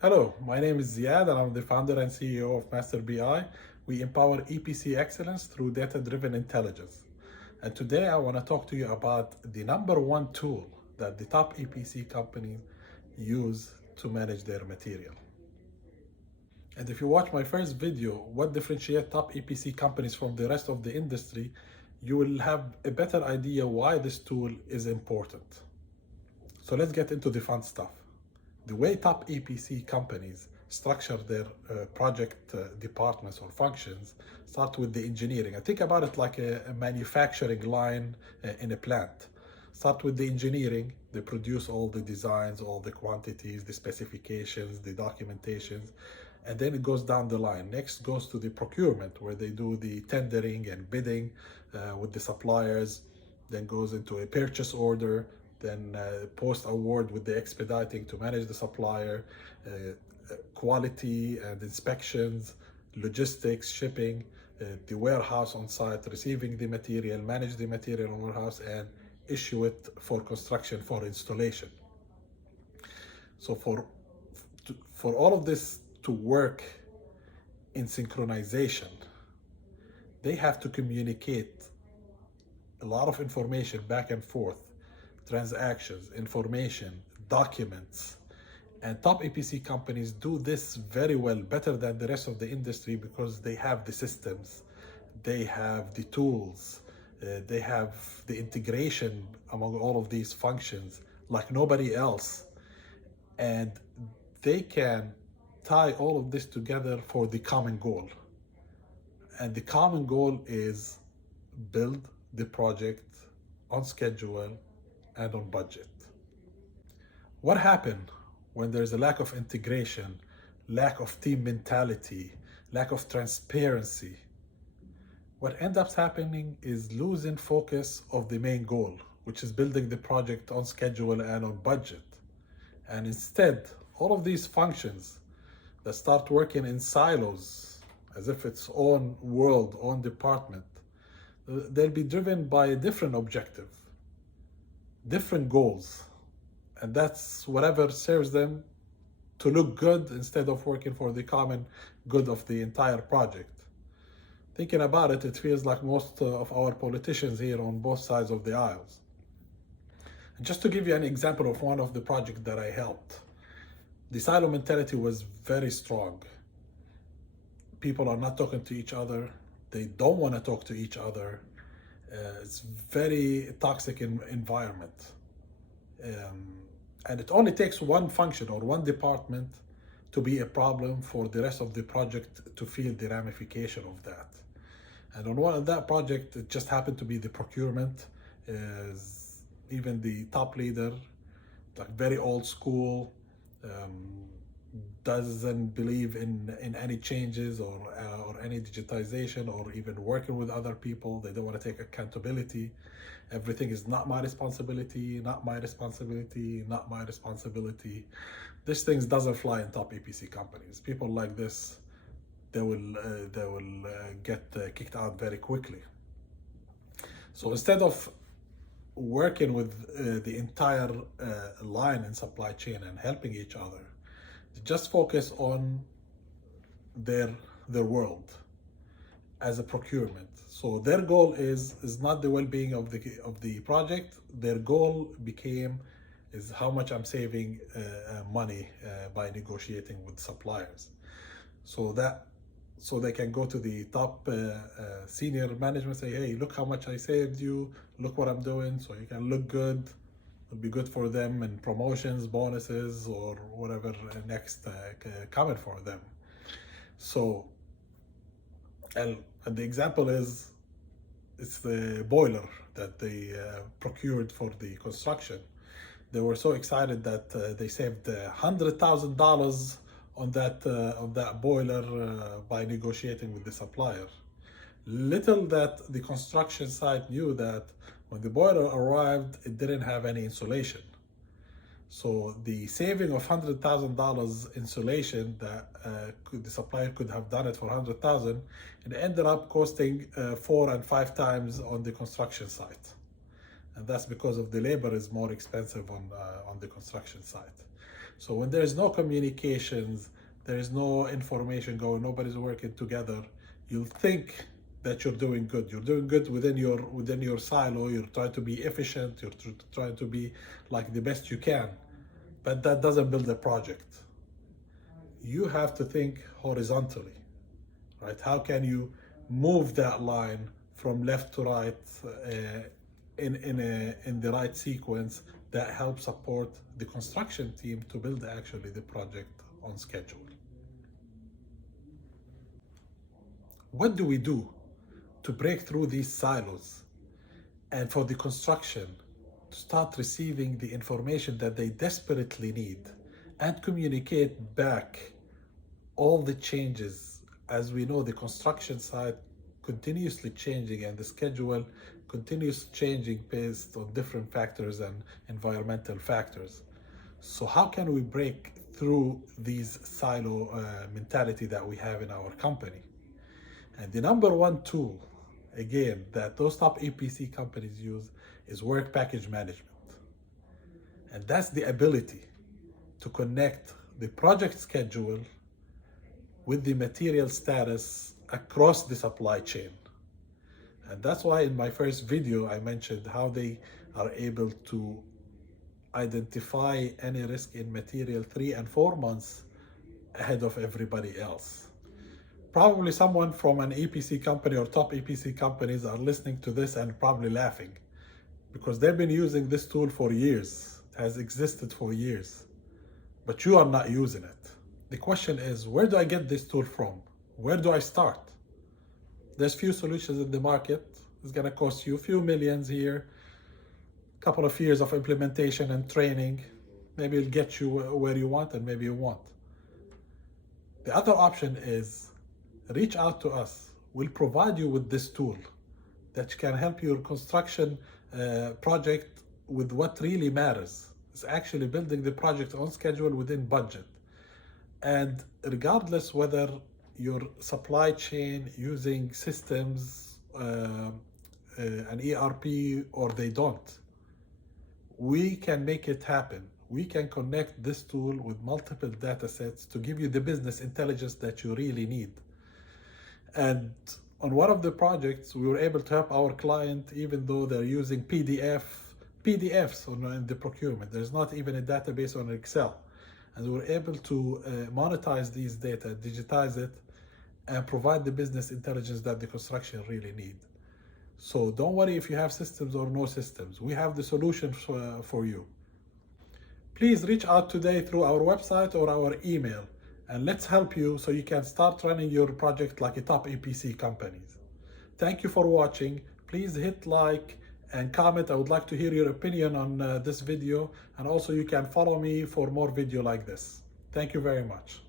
Hello, my name is Ziad and I'm the founder and CEO of Master BI. We empower EPC excellence through data-driven intelligence. And today I want to talk to you about the number one tool that the top EPC companies use to manage their material. And if you watch my first video, what differentiates top EPC companies from the rest of the industry, you will have a better idea why this tool is important. So let's get into the fun stuff. The way top EPC companies structure their project departments or functions start with the engineering. I think about it like a manufacturing line in a plant. Start with the engineering, they produce all the designs, all the quantities, the specifications, the documentations, and then it goes down the line. Next goes to the procurement, where they do the tendering and bidding with the suppliers, then goes into a purchase order, then post-award with the expediting to manage the supplier, quality and inspections, logistics, shipping, the warehouse on site, receiving the material, manage the material in warehouse, and issue it for construction, for installation. So for all of this to work in synchronization, they have to communicate a lot of information back and forth, transactions, information, documents. And top EPC companies do this very well, better than the rest of the industry, because they have the systems, they have the tools, they have the integration among all of these functions like nobody else. And they can tie all of this together for the common goal. And the common goal is build the project on schedule and on budget. What happens when there's a lack of integration, lack of team mentality, lack of transparency? What ends up happening is losing focus of the main goal, which is building the project on schedule and on budget. And instead, all of these functions that start working in silos, as if it's own world, own department, they'll be driven by a different objective, different goals, and that's whatever serves them to look good instead of working for the common good of the entire project. Thinking about it, it feels like most of our politicians here on both sides of the aisles. And just to give you an example of one of the projects that I helped, the silo mentality was very strong. People are not talking to each other. They don't want to talk to each other. It's very toxic environment. And it only takes one function or one department to be a problem for the rest of the project to feel the ramification of that. And on one of that project, it just happened to be the procurement. Even the top leader, like very old school, doesn't believe in any changes or any digitization or even working with other people. They don't want to take accountability. Everything is not my responsibility, not my responsibility, not my responsibility. These things doesn't fly in top EPC companies. People like this, they will get kicked out very quickly. So instead of working with the entire line in supply chain and helping each other, just focus on their world as a procurement. So their goal is not the well-being of the project. Their goal is how much I'm saving money by negotiating with suppliers. So they can go to the top senior management, say, hey, look how much I saved you, look what I'm doing, so you can look good. It'll be good for them in promotions, bonuses, or whatever next coming for them. So, and the example is, it's the boiler that they procured for the construction. They were so excited that they saved $100,000 on that boiler by negotiating with the supplier. Little that the construction site knew that when the boiler arrived, it didn't have any insulation. So the saving of $100,000 insulation that the supplier could have done it for $100,000, it ended up costing 4 and 5 times on the construction site. And that's because of the labor is more expensive on the construction site. So when there's no communications, there is no information going, nobody's working together, you'll think that you're doing good. You're doing good within your silo. You're trying to be efficient. You're trying to be like the best you can, but that doesn't build a project. You have to think horizontally, right? How can you move that line from left to right in the right sequence that helps support the construction team to build actually the project on schedule? What do we do to break through these silos and for the construction to start receiving the information that they desperately need and communicate back all the changes? As we know, the construction site continuously changing and the schedule continues changing based on different factors and environmental factors. So how can we break through these silo mentality that we have in our company? And the number one tool, again, that those top EPC companies use is work package management. And that's the ability to connect the project schedule with the material status across the supply chain. And that's why in my first video, I mentioned how they are able to identify any risk in material 3 and 4 months ahead of everybody else. Probably someone from an EPC company or top EPC companies are listening to this and probably laughing because they've been using this tool for years. It has existed for years, but you are not using it. The question is, where do I get this tool from? Where do I start? There's few solutions in the market. It's going to cost you a few millions here, a couple of years of implementation and training. Maybe it'll get you where you want and maybe you won't. The other option is reach out to us. We'll provide you with this tool that can help your construction project with what really matters. It's actually building the project on schedule within budget. And regardless whether your supply chain using systems, an ERP, or they don't, we can make it happen. We can connect this tool with multiple data sets to give you the business intelligence that you really need. And on one of the projects, we were able to help our client, even though they're using PDFs in the procurement. There's not even a database on Excel. And we were able to monetize these data, digitize it, and provide the business intelligence that the construction really need. So don't worry if you have systems or no systems. We have the solution for you. Please reach out today through our website or our email, and let's help you so you can start running your project like a top EPC companies. Thank you for watching. Please hit like and comment. I would like to hear your opinion on this video, and also you can follow me for more video like this. Thank you very much.